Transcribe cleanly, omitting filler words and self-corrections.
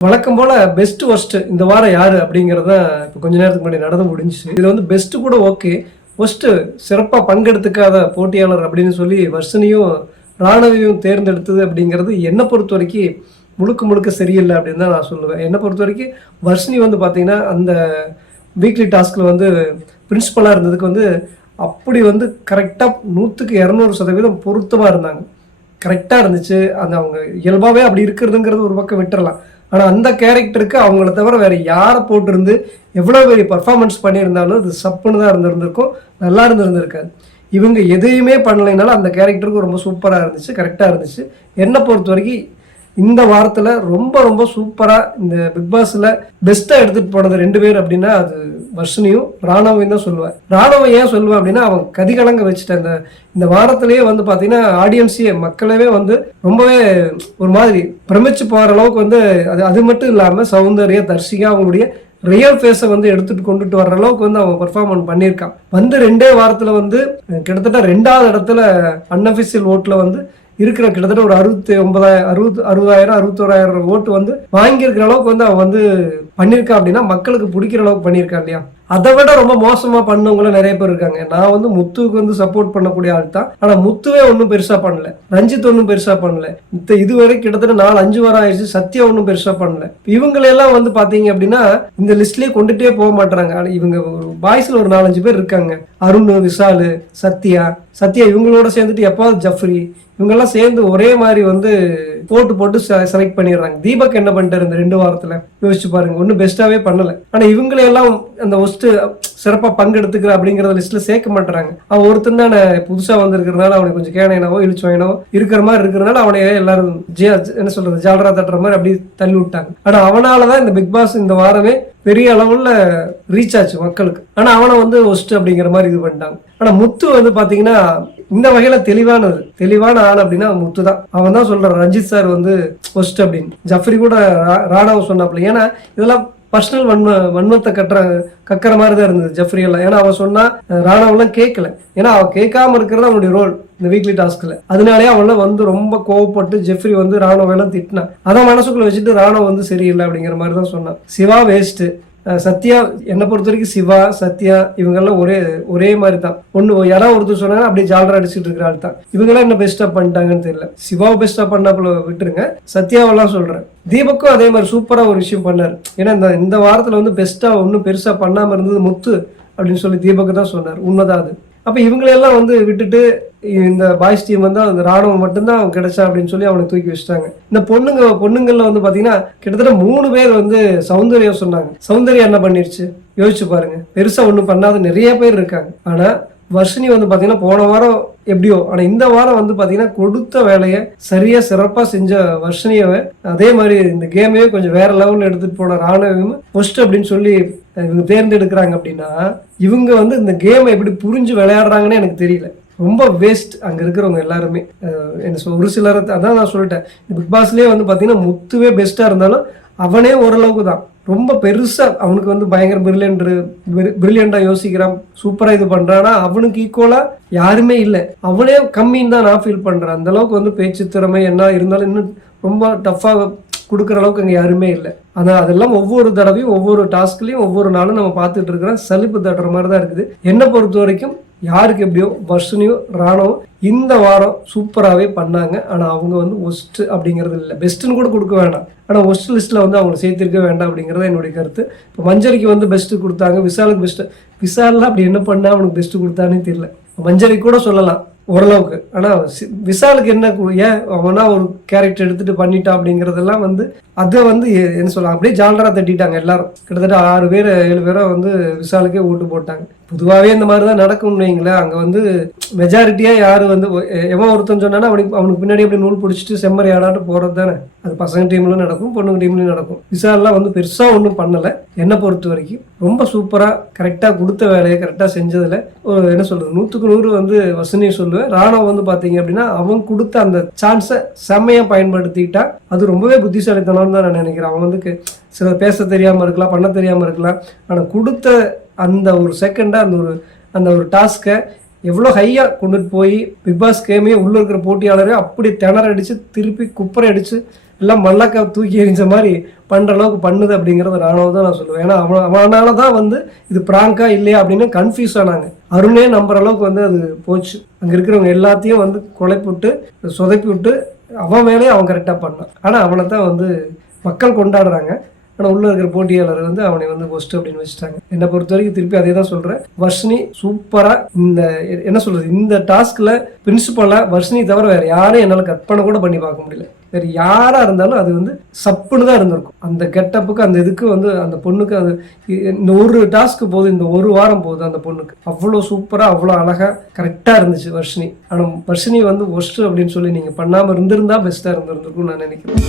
வழக்கம் போல best worst இந்த வாரம் யாரு அப்படிங்கறத இப்போ கொஞ்ச நேரத்துக்கு முன்னாடி நடந்து முடிஞ்சிச்சு. இதுல வந்து பெஸ்ட் கூட ஓகே, ஒர்ஸ்ட் சிறப்பாக பங்கெடுத்துக்காத போட்டியாளர் அப்படின்னு சொல்லி வர்ஷினியும் ராணவியும் தேர்ந்தெடுத்தது அப்படிங்கிறது என்னை பொறுத்த வரைக்கும் முழுக்க முழுக்க சரியில்லை அப்படின்னு தான் நான் சொல்லுவேன். என்னை பொறுத்த வரைக்கும் வர்ஷினி வந்து பார்த்தீங்கன்னா அந்த வீக்லி டாஸ்கில் வந்து பிரின்சிபலாக இருந்ததுக்கு வந்து அப்படி வந்து கரெக்டாக 100% பொருத்தமாக இருந்தாங்க. கரெக்டாக இருந்துச்சு. அந்த அவங்க இயல்பாகவே அப்படி இருக்கிறதுங்கிறது ஒரு பக்கம் விட்டுறலாம். ஆனால் அந்த கேரக்டருக்கு அவங்கள தவிர வேறு யாரை போட்டிருந்து எவ்வளோ பெரிய பர்ஃபார்மன்ஸ் பண்ணியிருந்தாலும் அது சப்புன்னு தான் இருந்திருக்கும், நல்லா இருந்திருக்காது. இவங்க எதையுமே பண்ணலைனாலும் அந்த கேரக்டருக்கு ரொம்ப சூப்பராக இருந்துச்சு, கரெக்டாக இருந்துச்சு. என்னை பொறுத்த வரைக்கும் இந்த வாரத்தில் ரொம்ப ரொம்ப சூப்பராக இந்த பிக் பாஸில் பெஸ்ட்டாக எடுத்துகிட்டு போனது 2 பேர் அப்படின்னா அது வர்ஷினியும் ராணவையும் தான் சொல்லுவேன். ராணவை ஏன் சொல்லுவேன் அப்படின்னா அவன் கதிகலங்க வச்சுட்டேன். இந்த வாரத்திலேயே வந்து பார்த்தீங்கன்னா ஆடியன்ஸையே மக்களவே வந்து ரொம்பவே ஒரு மாதிரி பிரமிச்சு போகிற அளவுக்கு வந்து அது மட்டும் இல்லாமல் சௌந்தர்யா தர்ஷிகா அவங்களுடைய ரியல் ஃபேஸை வந்து எடுத்துட்டு கொண்டுட்டு வர்ற அளவுக்கு வந்து அவன் பெர்ஃபார்மன்ஸ் பண்ணியிருக்கான். வந்து 2 வாரத்தில் வந்து கிட்டத்தட்ட 2வது இடத்துல அன்அஃபிஷியல் ஓட்டில் வந்து இருக்கிற கிட்டத்தட்ட ஒரு 61,000 ஓட்டு வந்து வாங்கியிருக்கிற அளவுக்கு வந்து அவன் வந்து பண்ணியிருக்கான். அப்படின்னா மக்களுக்கு பிடிக்கிற அளவுக்கு பண்ணியிருக்கான் இல்லையா? அதை விட ரொம்ப மோசமாக பண்ணவங்களும் நிறைய பேர் இருக்காங்க. நான் வந்து முத்துவுக்கு வந்து சப்போர்ட் பண்ணக்கூடிய ஆள் தான். ஆனால் முத்துவே ஒன்றும் பெருசாக பண்ணல, ரஞ்சித் ஒன்றும் பெருசாக பண்ணல, இதுவரை கிட்டத்தட்ட 4-5 வாரம் ஆயிடுச்சு. சத்யா ஒன்றும் பெருசாக பண்ணல. இவங்களெல்லாம் வந்து பார்த்தீங்க அப்படின்னா இந்த லிஸ்ட்லேயே கொண்டுட்டே போக மாட்டாங்க. ஆனால் இவங்க பாய்ஸில் ஒரு 4-5 பேர் இருக்காங்க. அருண், விஷால், சத்யா இவங்களோட சேர்ந்துட்டு எப்பாவது ஜஃப்ரி இவங்கெல்லாம் சேர்ந்து ஒரே மாதிரி வந்து போட்டு செலக்ட் பண்ணிடுறாங்க. தீபக் என்ன பண்ணிட்டாரு இந்த 2 வாரத்துல யோசிச்சு பாருங்க, ஒன்னும் பெஸ்டாவே பண்ணல. ஆனா இவங்களையெல்லாம் அந்த ஒஸ்ட் சிறப்பா பங்கெடுத்துக்கிற அப்படிங்கறத லிஸ்ட்ல சேர்க்க மாட்டாங்க. அவன் ஒருத்தன் தானே புதுசா வந்திருக்கிறதுனால அவனுக்கு கொஞ்சம் கேனையனவோ இழிச்சுவாயினவோ இருக்கிற மாதிரி இருக்கிறதுனால அவனையே எல்லாரும் என்ன சொல்றது ஜாலரா தட்டுற மாதிரி அப்படி தள்ளி விட்டாங்க. ஆனா அவனாலதான் இந்த பிக் பாஸ் இந்த வாரமே பெரிய அளவுல ரீச் ஆச்சு மக்களுக்கு. ஆனா அவனை வந்து ஒஸ்ட் அப்படிங்கிற மாதிரி இது பண்ணிட்டாங்க. ஆனா முத்து வந்து பாத்தீங்கன்னா இந்த வகையில தெளிவான ஆள் அப்படின்னா முத்து தான். அவன் தான் சொல்றான் ரஞ்சித் சார் வந்து ஒஸ்ட் அப்படின்னு. ஜஃப்ரி கூட ராணாவை சொன்னாப்ல. ஏன்னா இதெல்லாம் பர்சனல் வன்மத்தை கக்கிற மாதிரி தான் இருந்தது ஜஃப்ரி எல்லாம். ஏன்னா அவன் சொன்னா ராணவெல்லாம் கேட்கல. ஏன்னா அவன் கேட்காம இருக்கிறது அவனுடைய ரோல் இந்த வீக்லி டாஸ்க்ல. அதனாலேயே அவன் வந்து ரொம்ப கோவப்பட்டு ஜெஃப்ரி வந்து ராணவெல்லாம் திட்டினான். அதான் மனசுக்குள்ள வச்சுட்டு ராணவ வந்து சரியில்லை அப்படிங்கிற மாதிரி தான் சொன்னான். சிவா வேஸ்ட். சத்யா என்னை பொறுத்த வரைக்கும் சிவா சத்யா இவங்கெல்லாம் ஒரே மாதிரி தான். யாராவது ஒருத்தர் சொன்னாங்க அப்படியே ஜாலரா அடிச்சுட்டு இருக்கிற ஆள் தான். இவங்கெல்லாம் என்ன பெஸ்டா பண்ணிட்டாங்கன்னு தெரியல. சிவாவை பெஸ்டா பண்ணாப்புல விட்டுருங்க, சத்யாவெல்லாம் சொல்றேன். தீபக்கும் அதே மாதிரி சூப்பரா ஒரு விஷயம் பண்ணாரு. ஏன்னா இந்த வாரத்துல வந்து பெஸ்டா ஒன்னும் பெருசா பண்ணாம இருந்தது முத்து அப்படின்னு சொல்லி தீபக்கு தான் சொன்னார். உண்மைதான் அது. அப்ப இவங்களெல்லாம் வந்து விட்டுட்டு இந்த பாய்ஸ் டீம் வந்து அந்த ராணுவம் மட்டும்தான் அவன் கிடைச்சா அப்படின்னு சொல்லி அவனை தூக்கி வச்சுட்டாங்க. இந்த பொண்ணுங்கள்ல வந்து பாத்தீங்கன்னா கிட்டத்தட்ட 3 பேர் வந்து சௌந்தர்யா சொன்னாங்க. சௌந்தர்யா என்ன பண்ணிருச்சு யோசிச்சு பாருங்க. பெருசா ஒண்ணும் பண்ணாத நிறைய பேர் இருக்காங்க. ஆனா வர்ஷினி வந்து பாத்தீங்கன்னா போன வாரம் எப்படியோ, ஆனா இந்த வாரம் வந்து பாத்தீங்கன்னா கொடுத்த வேலையை சரியா சிறப்பா செஞ்ச வர்ஷினியவை அதே மாதிரி இந்த கேமையே கொஞ்சம் வேற லெவல்ல எடுத்துட்டு போன ராணுவம் ஃபர்ஸ்ட் அப்படின்னு சொல்லி இவங்க தேர்ந்தெடுக்கிறாங்க. அப்படின்னா இவங்க வந்து இந்த கேமை எப்படி புரிஞ்சு விளையாடுறாங்கன்னு எனக்கு தெரியல. ரொம்ப வேஸ்ட் அங்க இருக்கிறவங்க எல்லாருமே. என்ன ஒரு சிலர் அதான் நான் சொல்லிட்டேன். பிக் பாஸ்லயே வந்து பாத்தீங்கன்னா முத்துவே பெஸ்டா இருந்தாலும் அவனே ஓரளவுக்கு தான். ரொம்ப பெருசா அவனுக்கு வந்து பயங்கர பிரில்லியண்டா யோசிக்கிறான், சூப்பரா இது பண்றானா அவனுக்கு ஈக்குவலா யாருமே இல்லை. அவனே கம்மின்னு தான் நான் ஃபீல் பண்றேன். அந்த அளவுக்கு வந்து பேச்சு திறமை என்ன இருந்தாலும் இன்னும் ரொம்ப டஃபா கொடுக்குற அளவுக்கு அங்கே யாருமே இல்லை. ஆனால் அதெல்லாம் ஒவ்வொரு தடவையும் ஒவ்வொரு டாஸ்க்லையும் ஒவ்வொரு நாளும் நம்ம பார்த்துட்டு இருக்கிறோம். சலிப்பு தட்டுற மாதிரி தான் இருக்குது. என்னை பொறுத்த வரைக்கும் யாருக்கு எப்படியோ வர்ஷினியோ ராணுவம் இந்த வாரம் சூப்பராகவே பண்ணாங்க. ஆனால் அவங்க வந்து ஒஸ்ட் அப்படிங்கிறது இல்லை, பெஸ்ட்டுன்னு கூட கொடுக்க வேண்டாம். ஆனால் ஒஸ்ட் லிஸ்ட்டில் வந்து அவங்களை சேர்த்திருக்க வேண்டாம் அப்படிங்கிறத என்னுடைய கருத்து. இப்போ மஞ்சரிக்கு வந்து பெஸ்ட்டு கொடுத்தாங்க, விஷாலுக்கு பெஸ்ட்டு. விஷால்லாம் அப்படி என்ன பண்ணால் அவனுக்கு பெஸ்ட்டு கொடுத்தானே தெரியல. மஞ்சரிக்கு கூட சொல்லலாம் ஓரளவுக்கு. ஆனால் விஷாலுக்கு என்ன ஏன் அவனா ஒரு கேரக்டர் எடுத்துட்டு பண்ணிட்டான் அப்படிங்கிறதெல்லாம் வந்து அதை வந்து என்ன சொல்லலாம் அப்படியே ஜாலரா தட்டிட்டாங்க எல்லாரும். கிட்டத்தட்ட 6 பேர் 7 பேரோ வந்து விஷாலுக்கே ஓட்டு போட்டாங்க. பொதுவாகவே இந்த மாதிரி தான் நடக்கும்னு வைங்களேன். அங்கே வந்து மெஜாரிட்டியா யாரு வந்து எவன் ஒருத்தன் சொன்னானா அவனுக்கு பின்னாடி அப்படி நூல் பிடிச்சிட்டு செம்மறி ஆடாட்டு போறது தானே. அது பசங்க டீம்லயும் நடக்கும், பொண்ணுங்க டீம்லயும் நடக்கும். விஷால்லாம் வந்து பெருசா ஒன்றும் பண்ணலை. என்னை பொறுத்த வரைக்கும் ரொம்ப சூப்பரா கரெக்டா கொடுத்த வேலையை கரெக்டா செஞ்சதுல என்ன சொல்றது 100க்கு 100 வந்து வசனியை சொல்லுவேன். ராணுவ வந்து பாத்தீங்க அப்படின்னா அவன் கொடுத்த அந்த சான்ஸை செம்மையா பயன்படுத்திக்கிட்டா அது ரொம்பவே புத்திசாலித்தனம்னு தான் நான் நினைக்கிறேன். அவன் வந்து சில பேச தெரியாம இருக்கலாம், பண்ண தெரியாம இருக்கலாம். ஆனா கொடுத்த அந்த ஒரு செகண்டா அந்த ஒரு டாஸ்கை எவ்வளோ ஹையாக கொண்டுட்டு போய் பிக் பாஸ் கேமையே உள்ளே இருக்கிற போட்டியாளரே அப்படி திணற அடித்து திருப்பி குப்பரை அடித்து எல்லாம் மல்லக்கா தூக்கி எறிஞ்ச மாதிரி பண்ணுற அளவுக்கு பண்ணுது அப்படிங்கிறத நானும் தான் நான் சொல்லுவேன். ஏன்னா அவனால தான் வந்து இது ப்ராங்கா இல்லையா அப்படின்னு கன்ஃபியூஸ் ஆனாங்க. அருணே நம்புற அளவுக்கு வந்து அது போச்சு. அங்கே இருக்கிறவங்க எல்லாத்தையும் வந்து கொலைப்பிட்டு சொதப்பி விட்டு அவன் வேலையை அவன் கரெக்டாக பண்ணான். ஆனால் அவனை தான் வந்து மக்கள் கொண்டாடுறாங்க. ஆனால் உள்ள இருக்கிற போட்டியாளர் வந்து அவனை வந்து ஒஸ்ட் அப்படின்னு வச்சுட்டாங்க. என்னை பொறுத்த வரைக்கும் திருப்பி அதே தான் சொல்கிறேன். வர்ஷினி சூப்பராக இந்த என்ன சொல்கிறது, இந்த டாஸ்கில் பிரின்சிபலாக வர்ஷினி தவிர வேறு யாரும் என்னால் கற்பனை கூட பண்ணி பார்க்க முடியல. வேறு யாராக இருந்தாலும் அது வந்து சப்புன்னு தான் இருந்திருக்கும். அந்த கெட்டப்புக்கு அந்த இதுக்கு வந்து அந்த பொண்ணுக்கு அது இந்த ஒரு டாஸ்க்கு போகுது, இந்த ஒரு வாரம் போகுது அந்த பொண்ணுக்கு அவ்வளோ சூப்பராக அவ்வளோ அழகாக கரெக்டாக இருந்துச்சு வர்ஷினி. ஆனால் வர்ஷினி வந்து ஒஸ்ட்டு அப்படின்னு சொல்லி நீங்கள் பண்ணாமல் இருந்திருந்தா பெஸ்ட்டாக இருந்திருக்கும்னு நான் நினைக்கிறேன்.